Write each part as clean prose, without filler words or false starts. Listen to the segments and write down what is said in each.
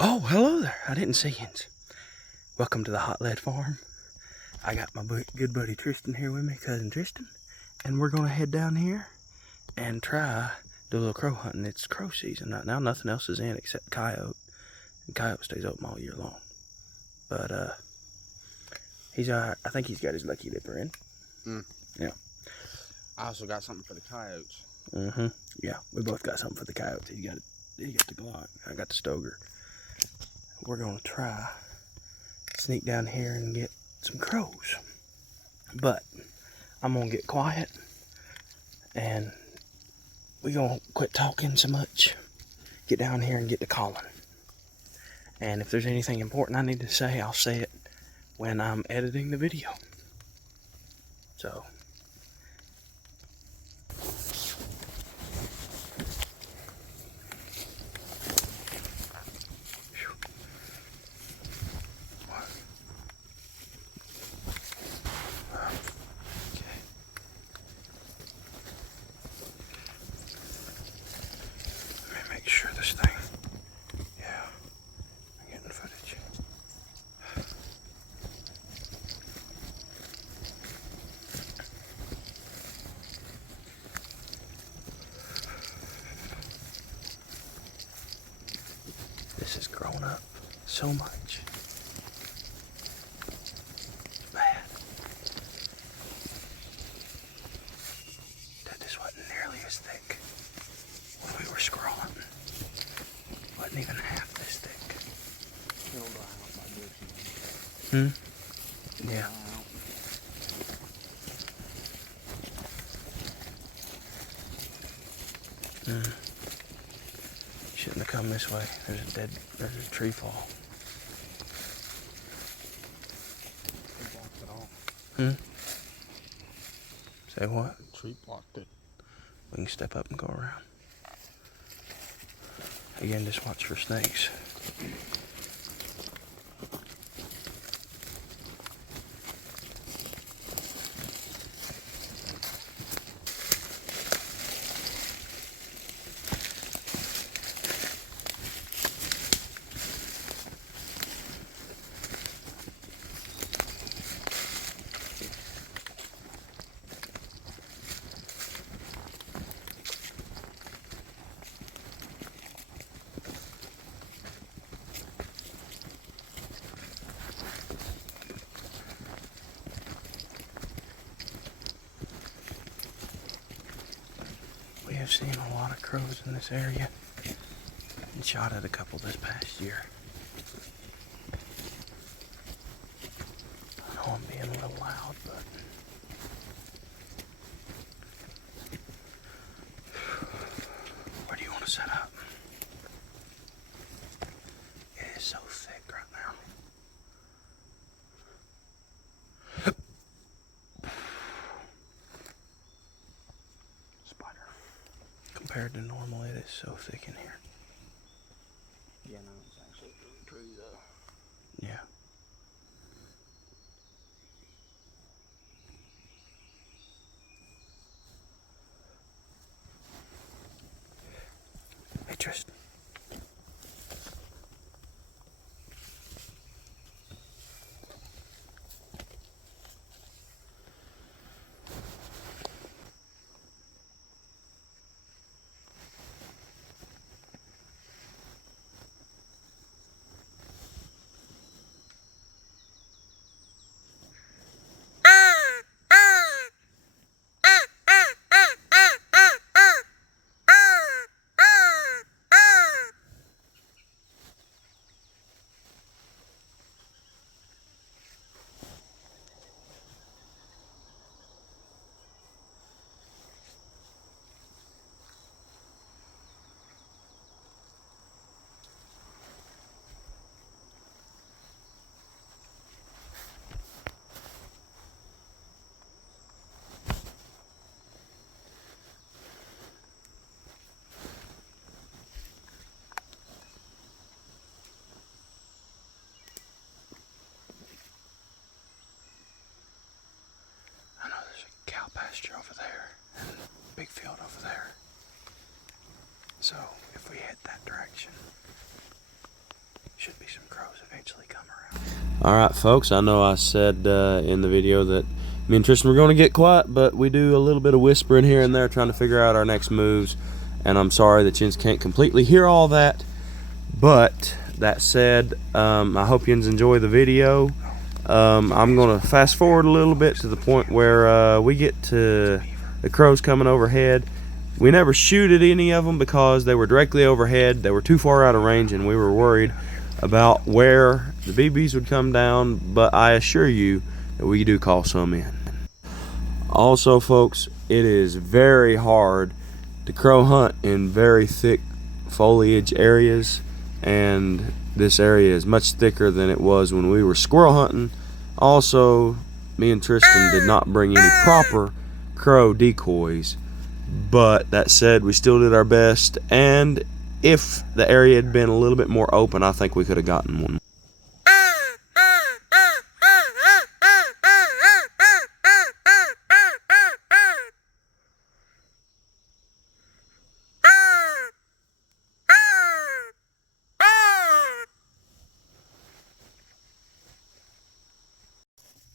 Oh, hello there. I didn't see you. Welcome to the Hot Lead Farm. I got my good buddy Tristan here with me, cousin Tristan. And we're going to head down here and try do a little crow hunting. It's crow season right now. Nothing else is in except coyote. And coyote stays open all year long. But I think he's got his lucky dipper in. Yeah. I also got something for the coyotes. Yeah, we both got something for the coyotes. He got the Glock. I got the Stoger. We're gonna try sneak down here and get some crows. But I'm gonna get quiet and we gonna quit talking so much. Get down here and get to calling. And if there's anything important I need to say, I'll say it when I'm editing the video. So make sure this thing, yeah, I'm getting footage. This has grown up so much. Man, that this wasn't nearly as thick when we were scrolling. Wasn't even half this thick. Yeah. Shouldn't have come this way. There's a tree fall. Say what? Tree blocked it. We can step up and go around. Again, just watch for snakes. I've seen a lot of crows in this area and shot at a couple this past year. I know I'm being a little loud, but where do you want to set up? It is so thick right now. Spider. Compared to normal, it is so thick in here. Yeah, no, it's actually really pretty though. Yeah. Hey, Tristan. Cow pasture over there and big field over there. So if we head that direction, Should be some crows eventually come around. Alright folks, I know I said in the video that me and Tristan were going to get quiet, but we do a little bit of whispering here and there trying to figure out our next moves, and I'm sorry that you can't completely hear all that, but that said, I hope you enjoy the video. I'm going to fast forward a little bit to the point where we get to the crows coming overhead. We never shoot at any of them because they were directly overhead. They were too far out of range, and we were worried about where the BBs would come down, but I assure you that we do call some in. Also folks, it is very hard to crow hunt in very thick foliage areas, and this area is much thicker than it was when we were squirrel hunting. Also, me and Tristan did not bring any proper crow decoys, but that said, we still did our best, and if the area had been a little bit more open, I think we could have gotten one.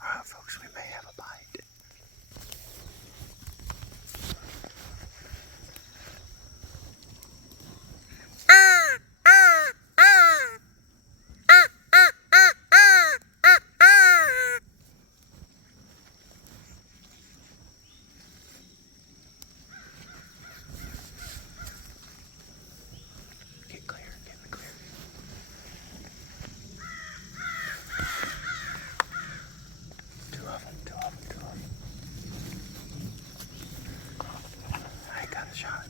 Alright folks, we may have a bite. Get clear, get in the clear. Two of them. I ain't got a shot.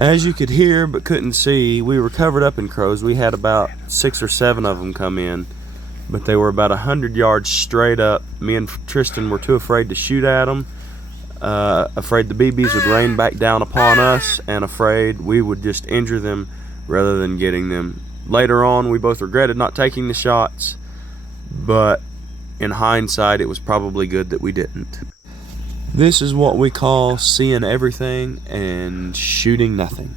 As you could hear but couldn't see, we were covered up in crows. We had about 6 or 7 of them come in. but they were about 100 yards straight up. Me and Tristan were too afraid to shoot at them, afraid the BBs would rain back down upon us, and afraid we would just injure them rather than getting them. Later on, we both regretted not taking the shots, but in hindsight, it was probably good that we didn't. This is what we call seeing everything and shooting nothing.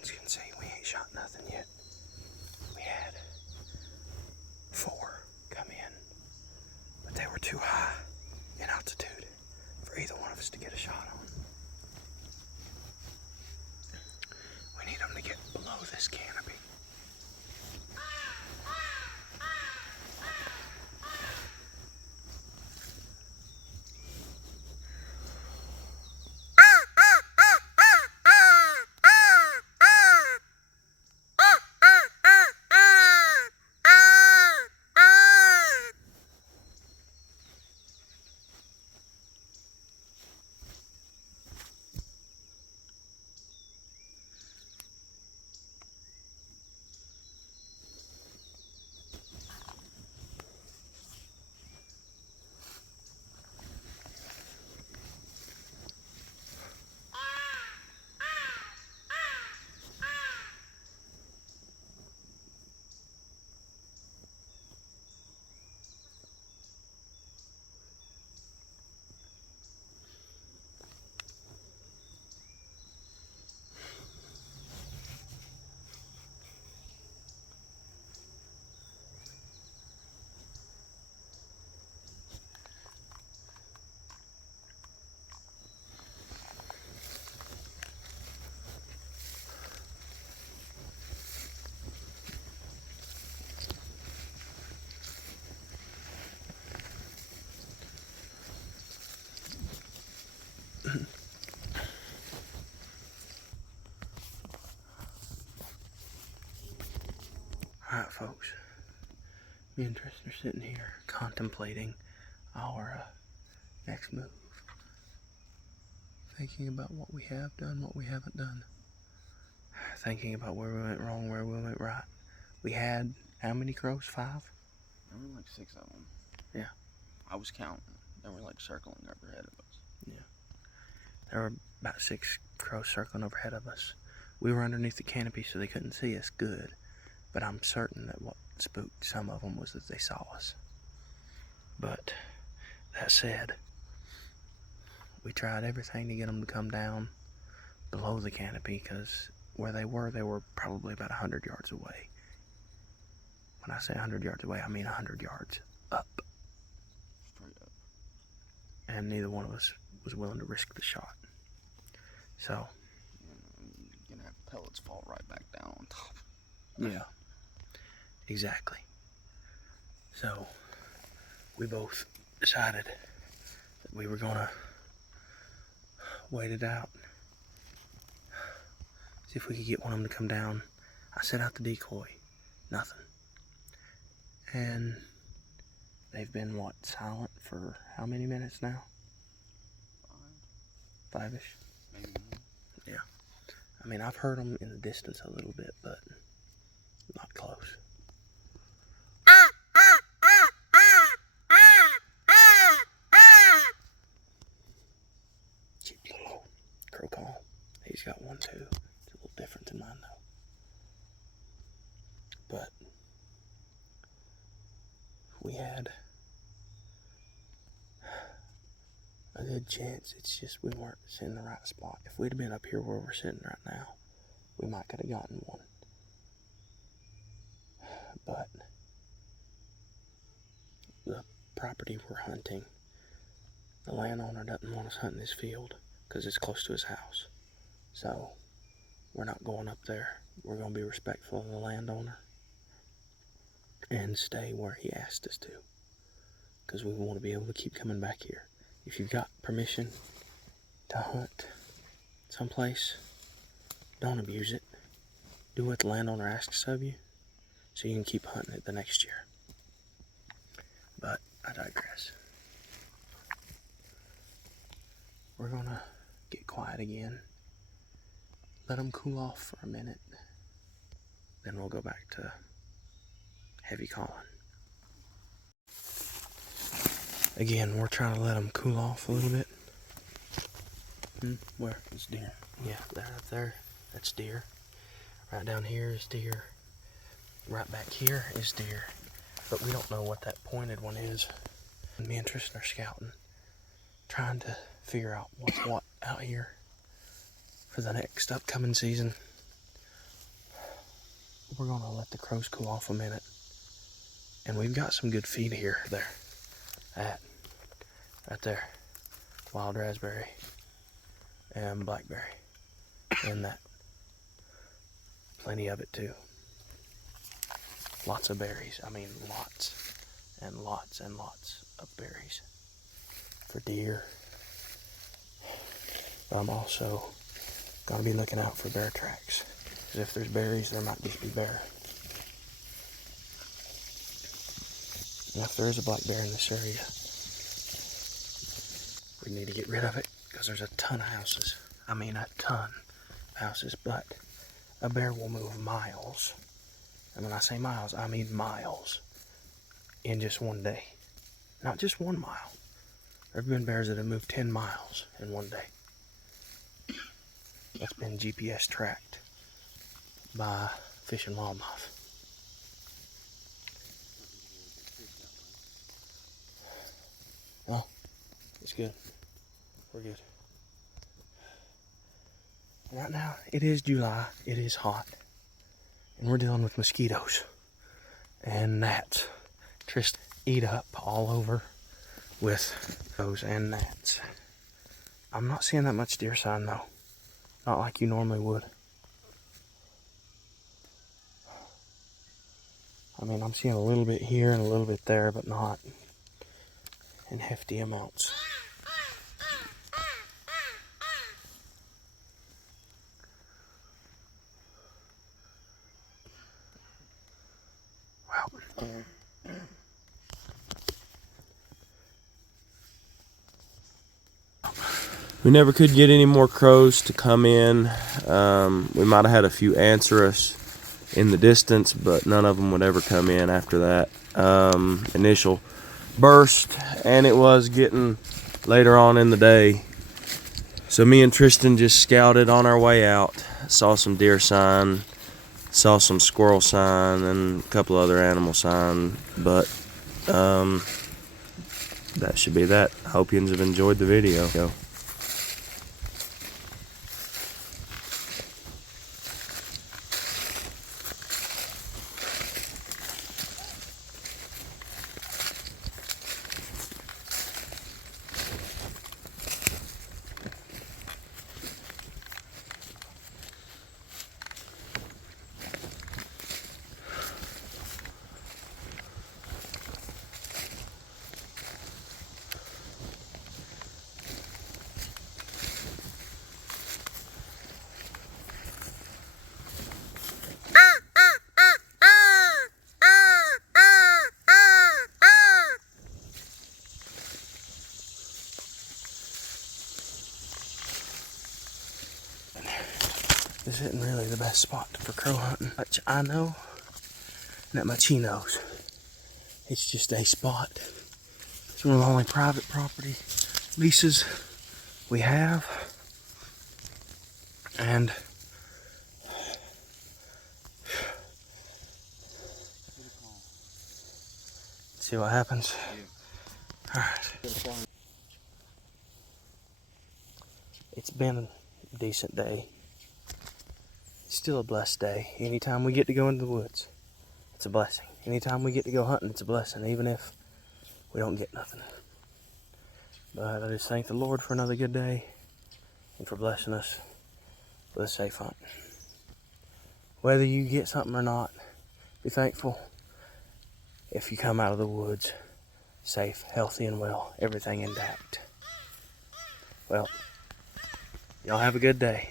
As you can see, we ain't shot nothing yet. We had 4 come in, but they were too high in altitude for either one of us to get a shot on. We need them to get below this canopy. Alright folks, me and Tristan are sitting here contemplating our next move. Thinking about what we have done, what we haven't done. thinking about where we went wrong, where we went right. We had how many crows? 5? There were like 6 of them. Yeah. I was counting. They were like circling overhead of us. There were about 6 crows circling overhead of us. We were underneath the canopy, so they couldn't see us good. But I'm certain that what spooked some of them was that they saw us. But that said, we tried everything to get them to come down below the canopy, because where they were probably about 100 yards away. When I say 100 yards away, I mean 100 yards up. Straight up. And neither one of us was willing to risk the shot. So, You're gonna have pellets fall right back down on top. yeah, exactly. So, we both decided that we were gonna wait it out. See if we could get one of them to come down. I set out the decoy. Nothing. And they've been, what, silent for how many minutes now? 5-ish? Maybe. Yeah. I mean, I've heard them in the distance a little bit, but not close. Cute little crow call. He's got one too. It's a little different than mine though. But we had a good chance. It's just we weren't in the right spot. If we'd have been up here where we're sitting right now, we might could have gotten one. But the property we're hunting, the landowner doesn't want us hunting this field because it's close to his house. So we're not going up there. We're going to be respectful of the landowner and stay where he asked us to, because we want to be able to keep coming back here. If you've got permission to hunt someplace, don't abuse it. Do what the landowner asks of you so you can keep hunting it the next year. But I digress. We're gonna get quiet again, let them cool off for a minute, then we'll go back to heavy calling. Again, we're trying to let them cool off a little bit. Where? It's deer. Yeah, there, up there, that's deer. Right down here is deer. Right back here is deer. But we don't know what that pointed one is. Me and Tristan are scouting, trying to figure out what's what out here for the next upcoming season. We're gonna let the crows cool off a minute. And we've got some good feed here. There. That. Right there. Wild raspberry. And blackberry. And that. Plenty of it too. Lots of berries. I mean lots. And lots and lots of berries. For deer. But I'm also gonna be looking out for bear tracks. Because if there's berries, there might just be bear. And if there is a black bear in this area, we need to get rid of it, because there's a ton of houses. I mean a ton of houses, but a bear will move miles. And when I say miles, I mean miles in just one day. Not just 1 mile. There have been bears that have moved 10 miles in one day. That's been GPS tracked by Fish and Wildlife. Oh, it's good. We're good. Right now, it is July. It is hot. And we're dealing with mosquitoes and gnats. Tristan eat up all over with those and gnats. I'm not seeing that much deer sign though. Not like you normally would. I mean, I'm seeing a little bit here and a little bit there, but not in hefty amounts. Wow. We never could get any more crows to come in. We might have had a few answer us in the distance, but none of them would ever come in after that initial burst, and it was getting later on in the day. So me and Tristan just scouted on our way out, saw some deer sign, saw some squirrel sign, and a couple other animal sign, but that should be that. I hope you have enjoyed the video. This isn't really the best spot for crow hunting, which I know, not much he knows. It's just a spot. It's one of the only private property leases we have. And see what happens. Alright. It's been a decent day. Still a blessed day. Anytime we get to go into the woods, it's a blessing. Anytime we get to go hunting, it's a blessing, even if we don't get nothing. But I just thank the Lord for another good day and for blessing us with a safe hunt. Whether you get something or not, be thankful if you come out of the woods safe, healthy, and well, everything intact. Well, y'all have a good day,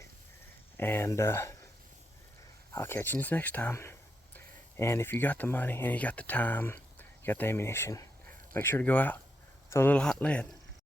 and I'll catch you next time. And if you got the money and you got the time, you got the ammunition, make sure to go out with a little hot lead.